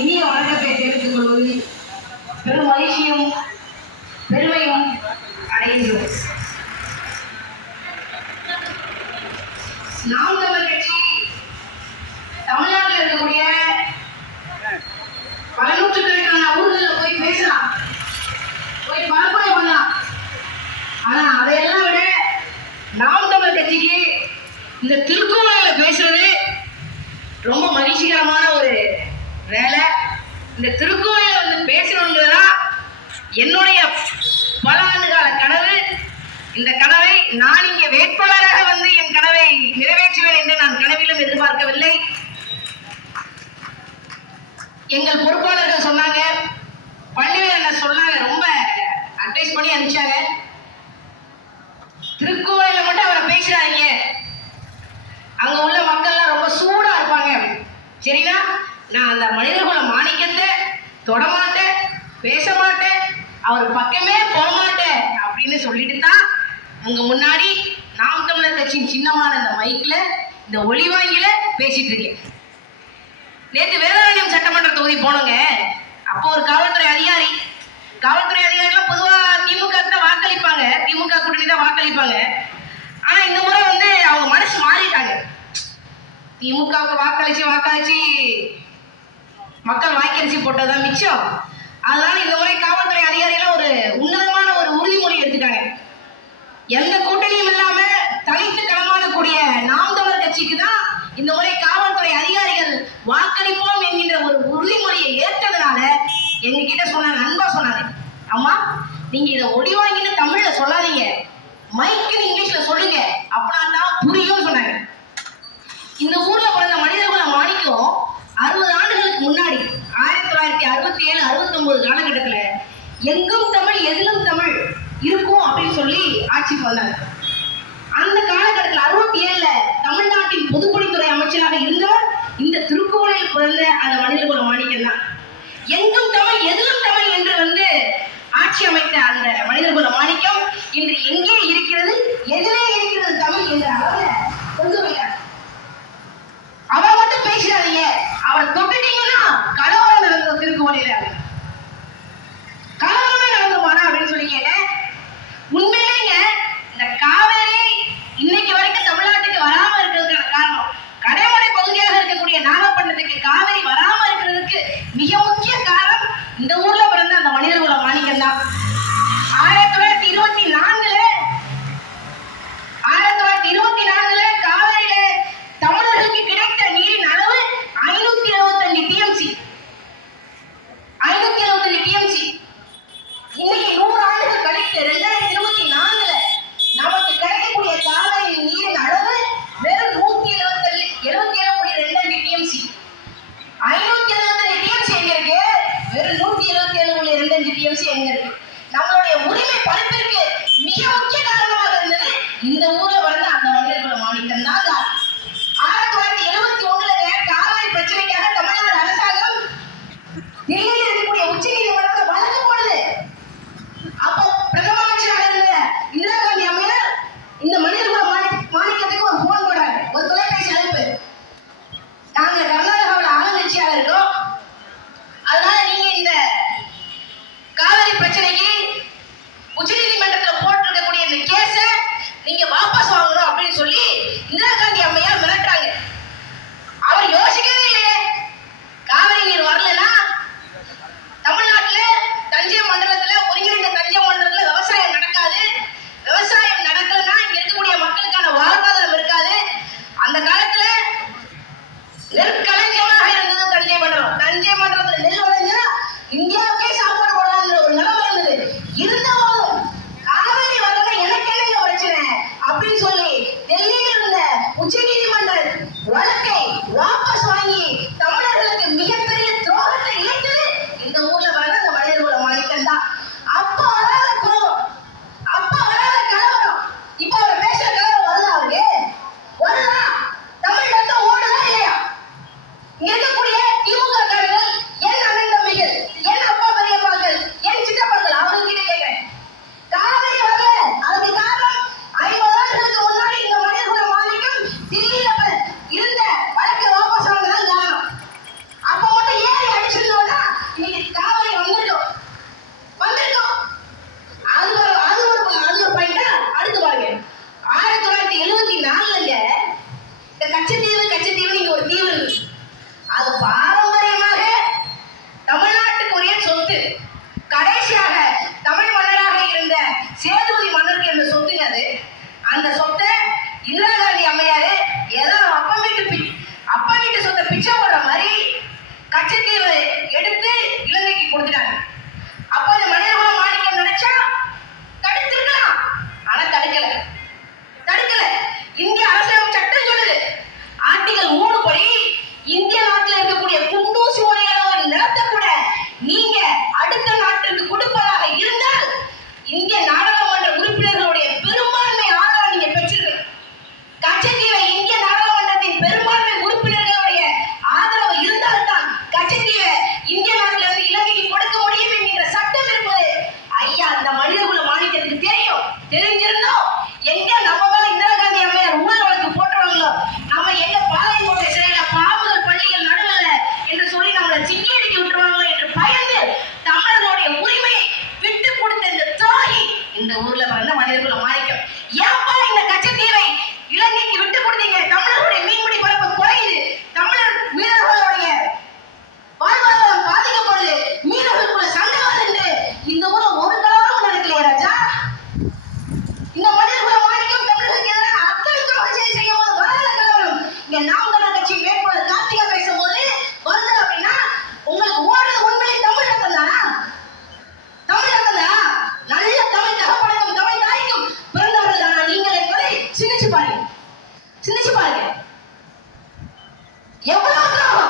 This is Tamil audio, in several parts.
இனிய வணக்கத்தை தெரிவித்துக் கொள்வது பெரும் மகிழ்ச்சியும் பெருமையும் அடைகின்றோம். நாம் தமிழ் கட்சி தமிழ்நாட்டில் இருக்கக்கூடிய பல நூற்றுக்கணக்கான ஊர்களில் போய் பேசலாம். போய் பரப்புரை பண்ணலாம். ஆனா அதையெல்லாம் விட நாம் தமிழ் கட்சிக்கு இந்த திருக்குறளில் பேசுறது ரொம்ப மகிழ்ச்சிகரமான ஒரு வேலை இந்த திருக்கோயில வந்து பேசணுங்கிறதா என்னுடைய பல ஆண்டு கால கனவு. இந்த கனவை நான் இங்கே வேட்பாளராக வந்து என் கனவை நிறைவேற்றுவேன் என்று நான் கனவிலும் எதிர்பார்க்கவில்லை. எங்கள் பொறுப்பாளர்கள் சொன்னாங்க பள்ளிவேல் என்ன சொன்னாங்க ரொம்ப அட்வைஸ் பண்ணி அனுப்பிச்சாங்க. திருக்கோயில மட்டும் அவரை பேசுறாங்க அவர் பக்கமே போக மாட்டேன் அப்படின்னு சொல்லிட்டு தான் உங்க முன்னாடி நாம் தமிழர் கட்சியின் சின்னமான இந்த மைக்ல இந்த ஒளிவாங்கில பேசிட்டு இருக்கேன். நேற்று வேதாரண்யம் சட்டமன்ற தொகுதி போனோங்க. அப்போ ஒரு காவல்துறை அதிகாரி காவல்துறை அதிகாரிலாம் பொதுவா திமுக தான் வாக்களிப்பாங்க. திமுக கூட்டணி தான் வாக்களிப்பாங்க. ஆனா இந்த முறை வந்து அவங்க மனசு மாறிட்டாங்க. திமுகவுக்கு வாக்களிச்சு வாக்களிச்சு மக்கள் வாய்க்கரிசி போட்டதுதான் மிச்சம். அதனால இந்த முறை காவல்துறை அதிகாரிகள் ஒரு உன்னதமான ஒரு உறுதிமொழி எடுத்துட்டாங்க. எந்த கூட்டணியும் இல்லாம தனித்து களமாடக்கூடிய நாம் தமிழர் கட்சிக்கு தான் இந்த முறை காவல்துறை அதிகாரிகள் வாக்களிப்போம் என்கின்ற ஒரு உறுதிமொழியை ஏற்றதுனால எங்க கிட்ட சொன்ன நண்பா சொன்னாங்க அம்மா நீங்க இதை ஒடிவாங்கின்னு தமிழ்ல சொல்லாதீங்க. மைக்குன்னு இங்கிலீஷ்ல சொல்லுங்க. அப்படின்னா தான் புரியும் சொன்னாங்க. இந்த ஊர்ல பிறந்த மனிதகுல மாணிக்கம் அறுபது ஆண்டுகளுக்கு முன்னாடி ஆயிரத்தி தொள்ளாயிரத்தி அறுபத்தி ஏழு அறுபத்தி ஒன்பது காலகட்டத்துல எங்கும் தமிழ் எதிலும் தமிழ் இருக்கும் அப்படின்னு சொல்லி ஆட்சிக்கு வந்தாங்க அந்த காலகட்டத்தில் அறுபத்தி ஏழுல தமிழ்நாட்டின் பொதுப்பணித்துறை அமைச்சராக இருந்தவர் இந்த திருக்கோவிலில் பிறந்த அந்த மனிதகுல மாணிக்கம் தான் எங்கும் தமிழ் எதிலும் தமிழ் சிந்திச்சு பாருங்க. எவ்வளவு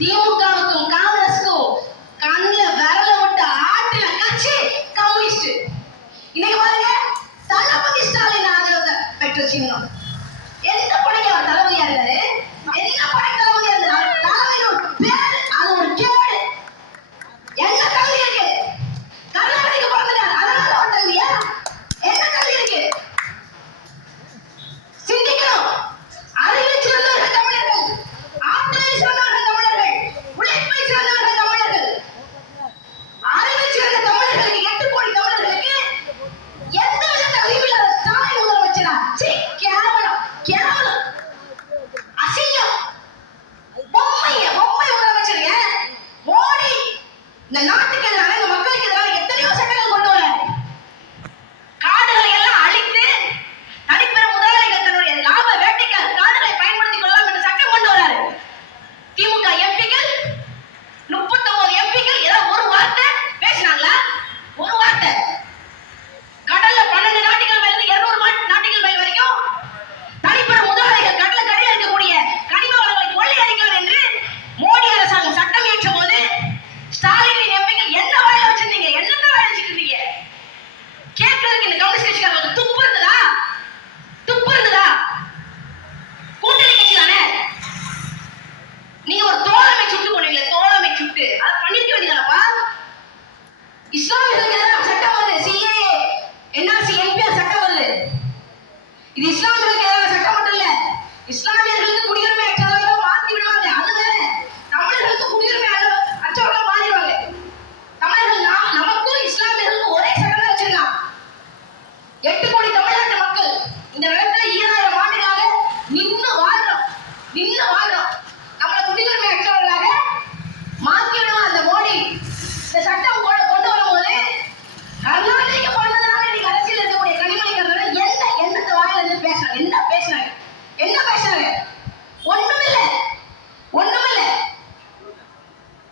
திமுகவுக்கும் காங்கிரஸுக்கும் கண்ணுல விரல விட்டு ஆட்டுல கட்சி கம்யூனிஸ்ட். இன்னைக்கு பாருங்க தளபதி ஸ்டாலின் ஆதரவு பெற்ற சின்னம். எந்த பணிக்கு அவர் தளபதியா இருந்தாரு?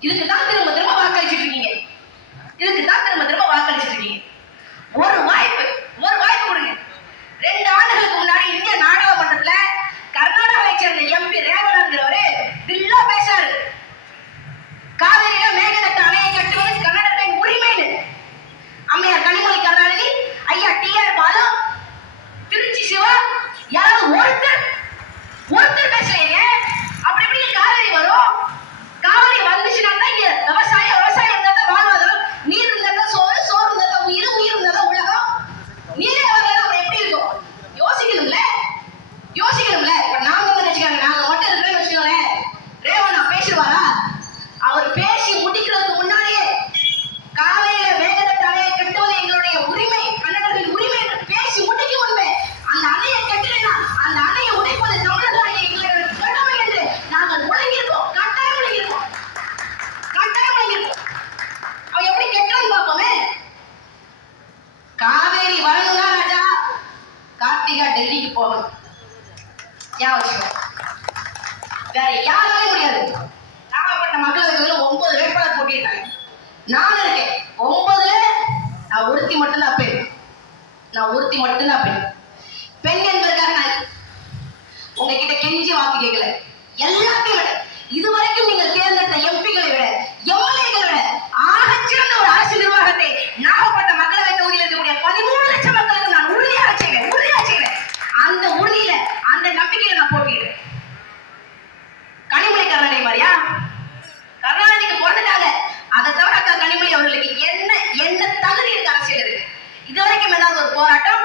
你的嘴 పోరాటం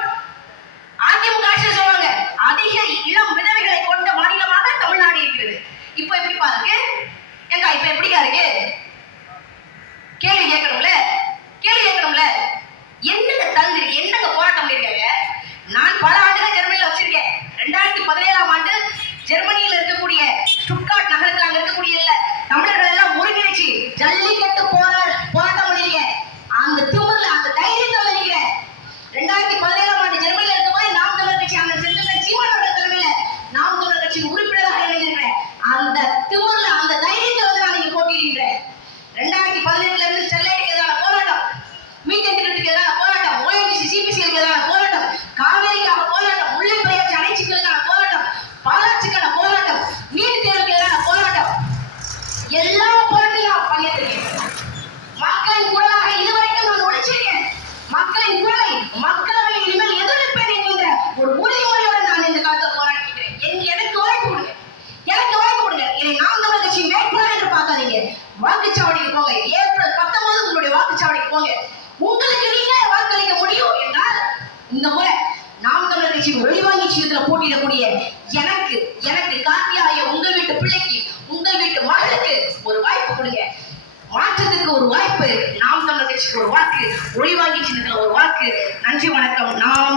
வாக்கு ஒளிவாங்கி சின்னதுல ஒரு வாக்கு. நன்றி வணக்கம். நாம்